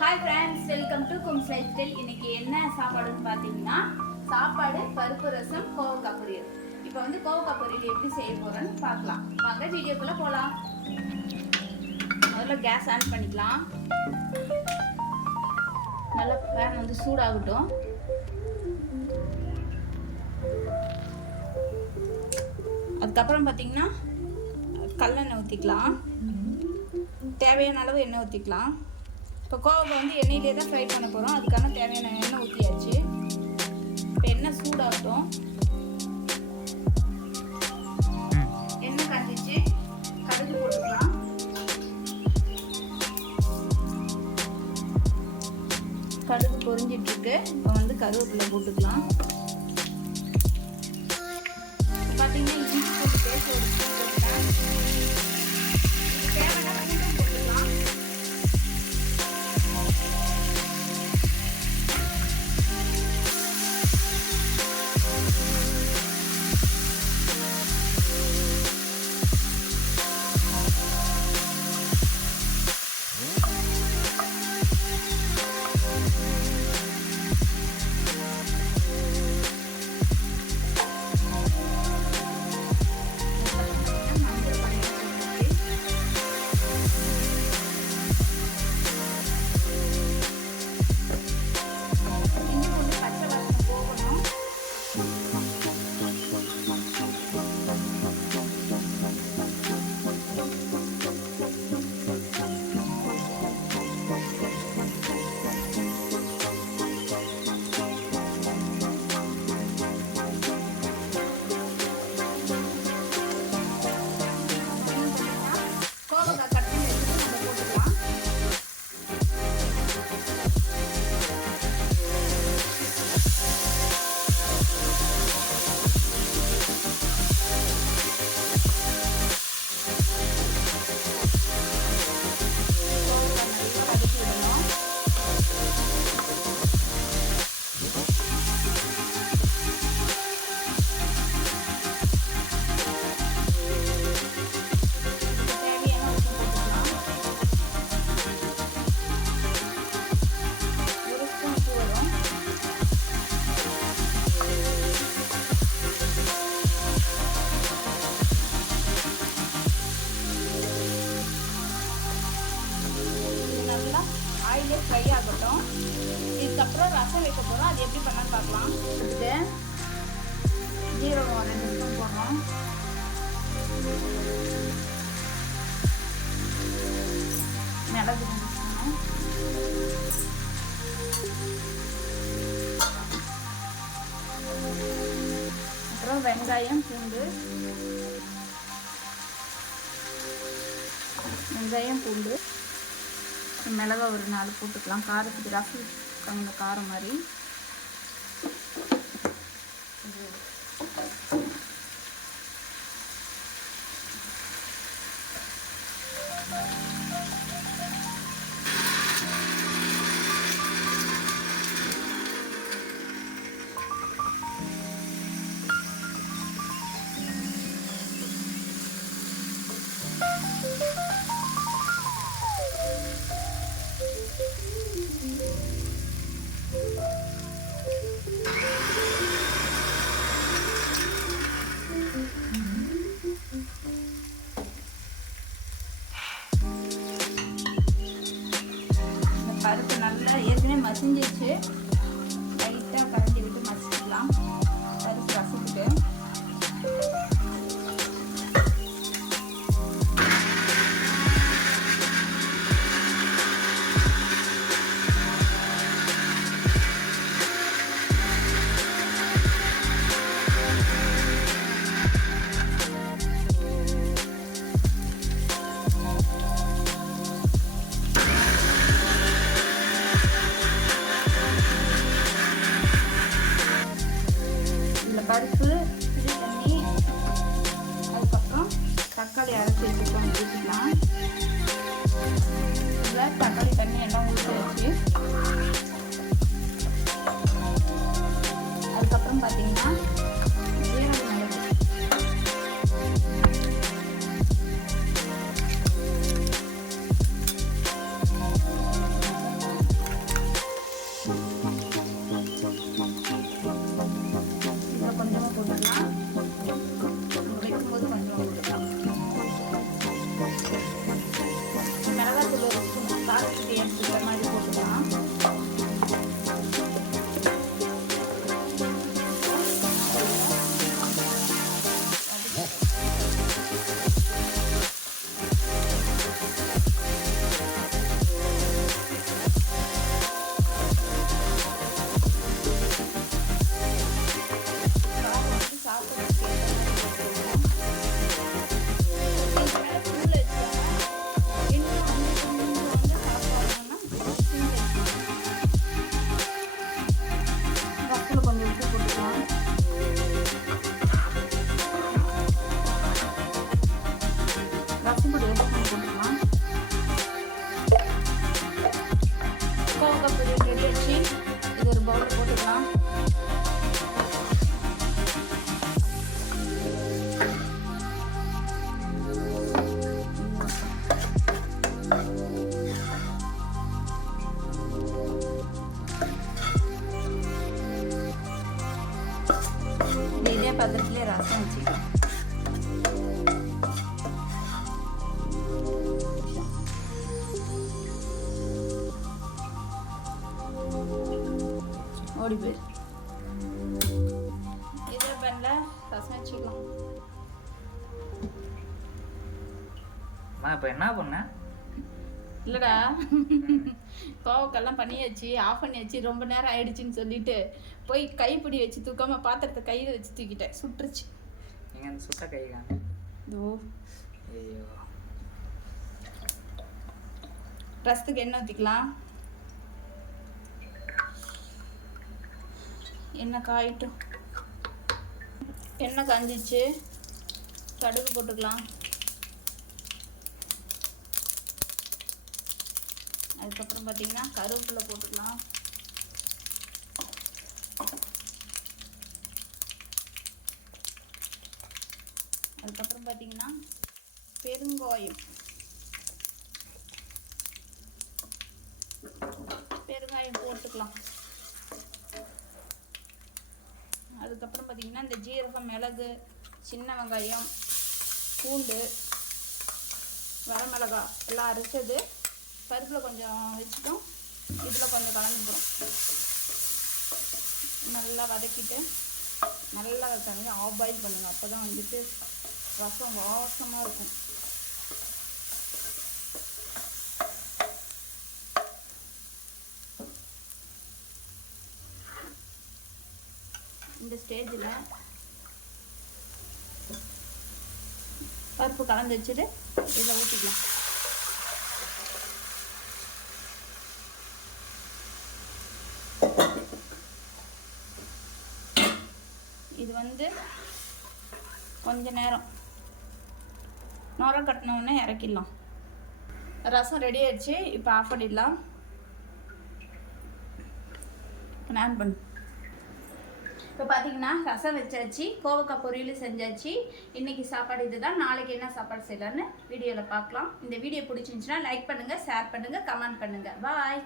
Hi friends, welcome to கும்ஸ் life style. இன்னைக்கு என்ன சாப்பாடுன்னு பார்த்தீங்கன்னா, சாப்பாடு, பருப்பு ரசம், கோவக்காய் பொரியல். இப்போ வந்து கோவக்காய் பொரியல் எப்படி செய்ய போகிறோன்னு பார்க்கலாம். வாங்க வீடியோக்குள்ளே போகலாம். முதல்ல கேஸ் ஆன் பண்ணிக்கலாம். நல்லா பேன் வந்து சூடாகட்டும். அதுக்கப்புறம் பார்த்தீங்கன்னா கல்லெண்ணெய் ஊற்றிக்கலாம். தேவையான அளவு எண்ணெய் ஊற்றிக்கலாம். இப்போ கோவக்காய் வந்து எண்ணெயிலே தான் ஃப்ரை பண்ண போகிறோம். அதுக்கான தேவையான எண்ணெய் ஊற்றியாச்சு. இப்போ எண்ணெய் சூடாகட்டும். எண்ணெய் காஞ்சிச்சு, கடுகு போட்டுக்கலாம். கடுகு பொரிஞ்சிட்ருக்கு. இப்போ வந்து கருவேப்பிலை போட்டுக்கலாம். பார்த்தீங்கன்னா இஞ்சி போட்டு பேஸ்ட் ஒரு ஸ்பூன் போட்டுக்கலாம். தேவையான வெங்காயம் போட்டுக்கலாம். ஆயிலே ஃப்ரை ஆகட்டும். இதுக்கப்புறம் ரசம் வைக்க போகிறோம். அது எப்படி பண்ணான்னு பார்க்கலாம். இதுக்கு ஜீரகம் 2 ஸ்பூன் போடுறோம். மிளகு 2 ஸ்பூன். அப்புறம் வெங்காயம் பூண்டு மிளகா ஒரு 4 போட்டுக்கலாம். காரத்துக்கு ரசம் கலந்த காரம் மாதிரி. பருப்பு நல்லா ஏற்கனவே மசிஞ்சிச்சு. லைட்டாக கரண்டி விட்டு மசிக்கலாம் பருப்பு ரசத்துக்கு. ஓடி போயிரு. இதே பண்ணல ரசம் வச்சுக்கலாம். இப்போ என்ன பண்ண? இல்லைடா, கோவக்கெல்லாம் பண்ணியாச்சு, ஆஃப் பண்ணியாச்சு, ரொம்ப நேரம் ஆயிடுச்சுன்னு சொல்லிட்டு போய் கைப்பிடி வச்சு தூக்காம பாத்திரத்தை கையில் வச்சு தூக்கிட்டேன், சுட்டுருச்சு. நீங்கள் அந்த சுட்ட கை ஓ ஐயோ. ரசத்துக்கு எண்ணெய் ஊற்றிக்கலாம். எண்ணெய் காயிட்டும். எண்ணெய் காஞ்சிச்சு, கடுகு போட்டுக்கலாம். அதுக்கப்புறம் பார்த்தீங்கன்னா கருவேப்பிலை போட்டுக்கலாம். அதுக்கப்புறம் பார்த்தீங்கன்னா பெருங்காயம் போட்டுக்கலாம். அதுக்கப்புறம் பார்த்தீங்கன்னா இந்த ஜீரகம், மிளகு, சின்ன வெங்காயம், பூண்டு, வரமிளகாய் எல்லாம் அரைச்சது பருப்பில் கொஞ்சம் வச்சுட்டோம், இதில் கொஞ்சம் கலந்துக்கிறோம். நல்லா வதக்கிட்டு நல்லா தண்ணி ஆஃப் பாயில் பண்ணுங்கள். அப்போ தான் வந்துட்டு ரசம் வாசமாக இருக்கும். இந்த ஸ்டேஜில் பருப்பு கலந்து வச்சுட்டு இதை ஊற்றிக்கலாம். இது வந்து கொஞ்ச நேரம் நுர கட்டினோடனே இறக்கிடலாம். ரசம் ரெடி ஆயிடுச்சு. இப்போ ஆஃப் பண்ணிடலாம். நான் பண்ணு. இப்போ பார்த்தீங்கன்னா ரசம் வச்சாச்சு, கோவக்காய் பொரியல் செஞ்சாச்சு. இன்றைக்கி சாப்பாடு இதுதான். நாளைக்கு என்ன சாப்பாடு செய்யலான்னு வீடியோவில் பார்க்கலாம். இந்த வீடியோ பிடிச்சிருந்துச்சுன்னா லைக் பண்ணுங்கள், ஷேர் பண்ணுங்கள், கமெண்ட் பண்ணுங்கள். பாய்.